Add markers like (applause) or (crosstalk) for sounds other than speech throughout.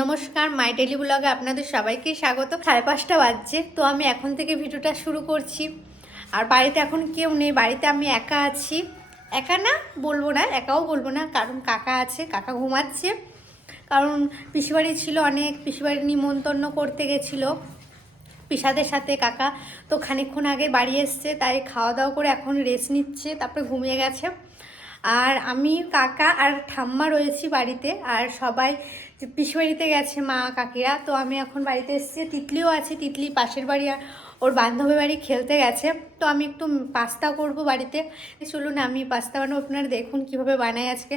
নমস্কার, মাই ডেলি ব্লগে আপনাদের সবাইকে স্বাগত। সাড়ে পাঁচটা বাজছে, তো আমি এখন থেকে ভিডিওটা শুরু করছি। আর বাড়িতে এখন কেউ নেই, বাড়িতে আমি একা আছি। একা না, বলব না, একাও বলব না, কারণ কাকা আছে, কাকা ঘুমাচ্ছে। কারণ পিসিবাড়ি ছিল অনেক, পিসিবাড়ি নিমন্ত্রণ করতে গেছিল পিসাদের সাথে কাকা। তো খানিকক্ষণ আগে বাড়ি এসছে, তাই খাওয়া দাওয়া করে এখন রেস্ট নিচ্ছে, তারপরে ঘুমিয়ে গেছে। আর আমি কাকা আর ঠাম্মা রয়েছি বাড়িতে, আর সবাই পিসবাড়িতে গেছে মা, কাকিরা। তো আমি এখন বাড়িতে এসেছি, তিতলিও আছে, তিতলি পাশের বাড়ি, আর ওর বান্ধবী বাড়ি খেলতে গেছে। তো আমি একটু পাস্তা করব বাড়িতে। চলুন, আমি পাস্তা বানাবো, আপনারা দেখুন কীভাবে বানাই আজকে।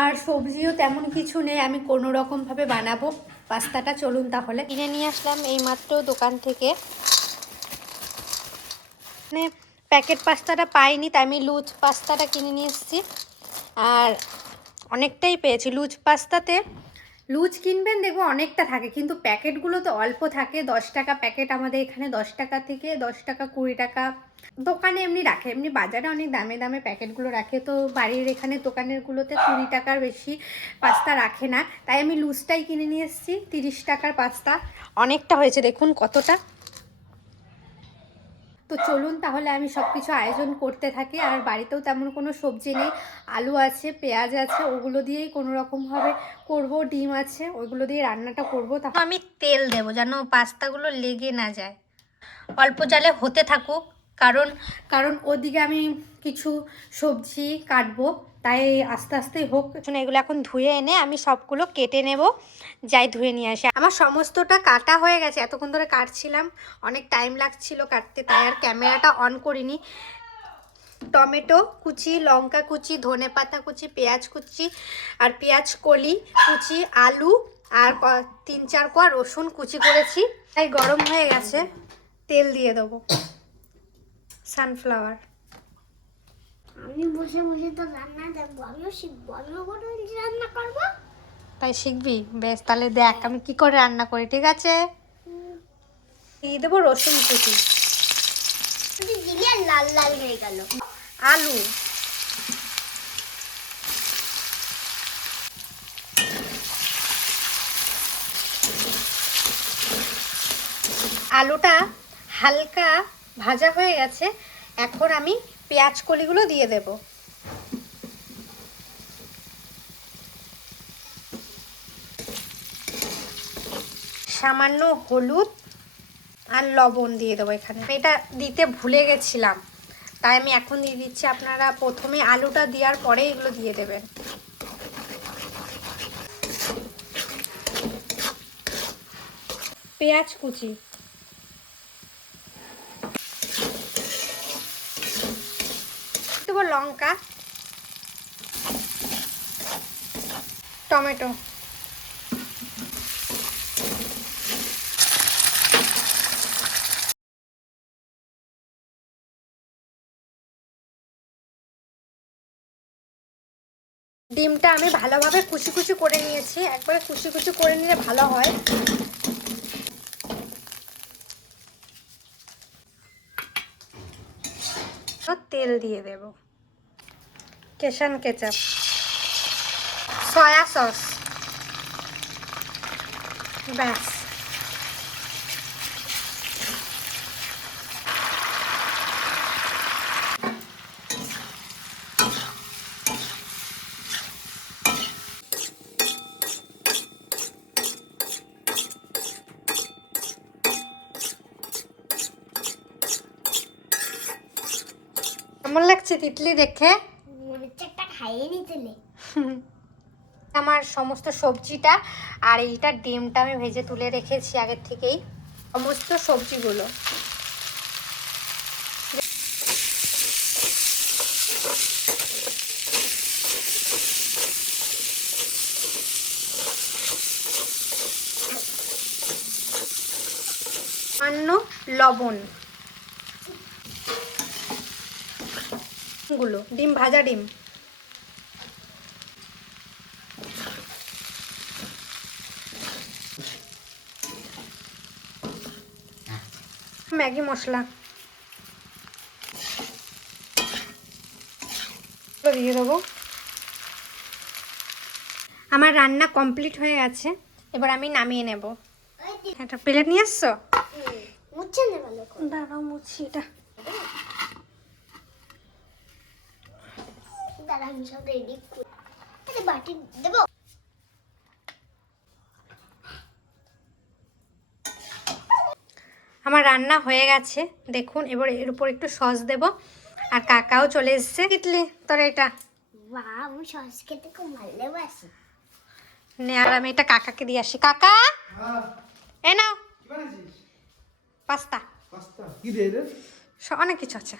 আর সবজিও তেমন কিছু নেই, আমি কোনো রকমভাবে বানাবো। পাস্তাটা চলুন তাহলে। কিনে নিয়ে আসলাম এইমাত্র দোকান থেকে। মানে প্যাকেট পাস্তাটা পাইনি, তাই আমি লুজ পাস্তাটা কিনে নিয়ে এসেছি। আর অনেকটাই পেয়েছি লুজ পাস্তাতে। লুজ কিনবেন দেখব অনেকটা থাকে কিন্তু প্যাকেটগুলো তো অল্প থাকে। দশ টাকা প্যাকেট আমাদের এখানে দশ টাকা থেকে দশ টাকা কুড়ি টাকা। দোকানে এমনি রাখে এমনি বাজারে অনেক দামে দামে প্যাকেটগুলো রাখে। তো বাড়ির এখানে দোকানেরগুলোতে কুড়ি টাকার বেশি পাস্তা রাখে না। তাই আমি লুজটাই কিনে নিয়ে এসেছি তিরিশ টাকার পাস্তা। অনেকটা হয়েছে দেখুন কতটা। তো চলুন তাহলে আমি সব কিছু আয়োজন করতে থাকি। আর বাড়িতেও তেমন কোনো সবজি নেই। আলু আছে, পেঁয়াজ আছে, ওগুলো দিয়েই কোনো রকমভাবে করব। ডিম আছে ওইগুলো দিয়ে রান্নাটা করব। তখন আমি তেল দেবো যেন পাস্তাগুলো লেগে না যায়। অল্প জালে হতে থাকুক। কারণ কারণ ওদিকে আমি কিছু সবজি কাটবো, তাই আস্তে আস্তে হোক। শোনো, এগুলো এখন ধুয়ে এনে আমি সবগুলো কেটে নেব, যাই ধুয়ে নিয়ে আসে। আমার সমস্তটা কাটা হয়ে গেছে, এতক্ষণ ধরে কাটছিলাম, অনেক টাইম লাগছিল কাটতে, তাই আর ক্যামেরাটা অন করিনি। টমেটো কুচি, লঙ্কা কুচি, ধনে পাতা কুচি, পেঁয়াজ কুচি আর পেঁয়াজ কলি কুচি, আলু আর তিন চার কোয়া রসুন কুচি করেছি। তাই গরম হয়ে গেছে, তেল দিয়ে দেবো। সানফ্লাওয়ার আমি বসে বসে তো রান্না দেখব। আমিও শিখব। আমিও কোনো রান্না করব? তাই শিখবি? বেশ তাহলে দেখ আমি কি করে রান্না করি ঠিক আছে? দিয়ে দেবো রসুন কুচি। দিলে লাল লাল হয়ে গেল। আলু। আলুটা হালকা ভাজা হয়ে গেছে, এখন আমি পেঁয়াজ কলিগুলো দিয়ে দেব। সামান্য হলুদ আর লবণ দিয়ে দেবো এখানে। এটা দিতে ভুলে গেছিলাম, তাই আমি এখন দিয়ে দিচ্ছি। আপনারা প্রথমে আলুটা দেওয়ার পরে এগুলো দিয়ে দেবেন। পেঁয়াজ কুচি। দেবো লঙ্কা, টমেটো। ডিমটা আমি ভালোভাবে কুচি কুচি করে নিয়েছি। একবারে কুচি কুচি করে নিলে ভালো হয়। তেল দিয়ে দেব। কেশান কেচাপ। Soya sauce. ব্যাস। কেমন লাগছে তিতলি দেখে? খাইয়ে নিতেলে? (laughs) আমার সমস্ত সবজিটা আর এইটা ডিমটা আমি ভেজে তুলে রেখেছি আগের থেকেই, সমস্ত সবজিগুলো। সামান্য লবণ। গুলো, ডিম, ভাজা ডিম। ম্যাগি মশলা। দিয়ে দেবো। আমার রান্না কমপ্লিট হয়ে গেছে। এবার আমি নামিয়ে নেব। একটা প্লেট নিয়ে আসছো? দাঁড়াও, মুছি এটা। বাটি দেবো? রান্না হয়ে গেছে। দেখুন এবার এর উপর একটু সস দেব। আর কাকাও চলে এসছে ইডলি তোর এটা সস খেতে খুব ভালোবাসি। নে আর আমি এটা কাকাকে দিয়ে আসি। কাকা! এ নাও। পাস্তা। পাস্তা। কি রে? রে অনেক কিছু আছে।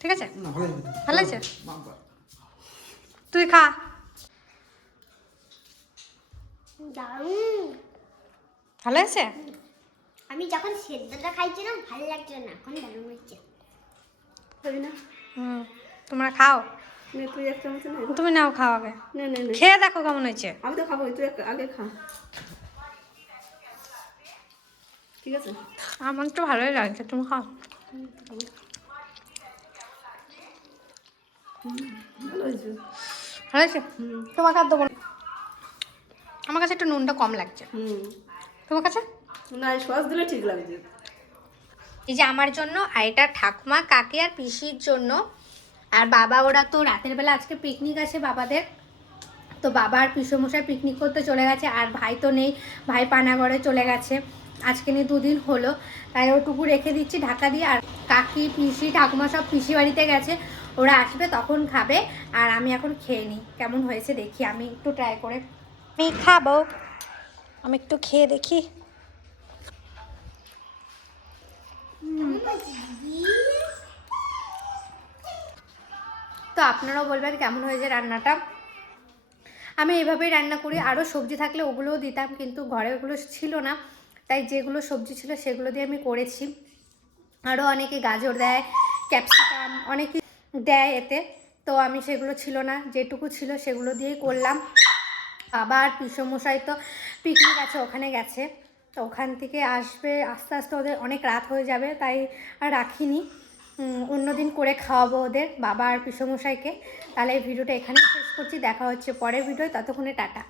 ঠিক আছে? ভালো হয়েছে? আছে তুই খা। দারুণ। ভালো আছে আমি যখন সেদ্ধটা খাইছিলাম ভালো লাগছিল না এখন দারুণ হচ্ছে না? হুম তোমরা খাও। তুই এক চামচ তুমি নাও খাও আগে। নে নে নে। খেয়ে দেখো কেমন হয়েছে। আমি তো খাব তুই আগে খা। ঠিক আছে? আমার তো ভালোই লাগছে তুমি খাও। ভালো হয়েছে। ভালো আছে হুম। তোমাকে আর দেবো না। আমার কাছে একটু নুনটা কম লাগছে। হুম। তোমার কাছে? না এই সস দিলে ঠিক লাগছে। এই যে আমার জন্য আর এটা ঠাকুমা কাকি আর পিসির জন্য। আর বাবা ওরা তো রাতের বেলা আজকে পিকনিক আছে বাবাদের। তো বাবা আর পিসমশাই পিকনিক করতে চলে গেছে আর ভাই তো নেই ভাই পানাগড়ে চলে গেছে। আজকে নিয়ে দুদিন হলো তাই ওটুকু রেখে দিচ্ছি ঢাকা দিয়ে। আর কাকি পিসি ঠাকুমা সব পিসি বাড়িতে গেছে। ওরা আসবে তখন খাবে আর আমি এখন খেয়ে নিই। কেমন হয়েছে দেখি আমি একটু ট্রাই করে আমি খাব। আমি একটু খেয়ে দেখি। তো আপনারাও বলবেন কেমন হয়েছে রান্নাটা? আমি এভাবেই রান্না করি। আরও সবজি থাকলে ওগুলোও দিতাম, কিন্তু ঘরে ওগুলো ছিল না। তাই যেগুলো সবজি ছিল সেগুলো দিয়ে আমি করেছি। আরও অনেকে গাজর দেয়, ক্যাপসিকাম অনেকে দেয় এতে। তো আমি সেগুলো ছিল না। যেটুকু ছিল সেগুলো দিয়েই করলাম। আবার পিসমশাই তো পিকনিক আছে, ওখানে গেছে। তো ওখান থেকে আসবে, আস্তে আস্তে ওদের অনেক রাত হয়ে যাবে, তাই আর রাখিনি। অন্যদিন করে খাওয়াবো ওদের, বাবা আর পিসমশাইকে। তাহলে এই ভিডিওটা এখানেই শেষ করছি, দেখা হচ্ছে পরের ভিডিও ততক্ষণে টাটা।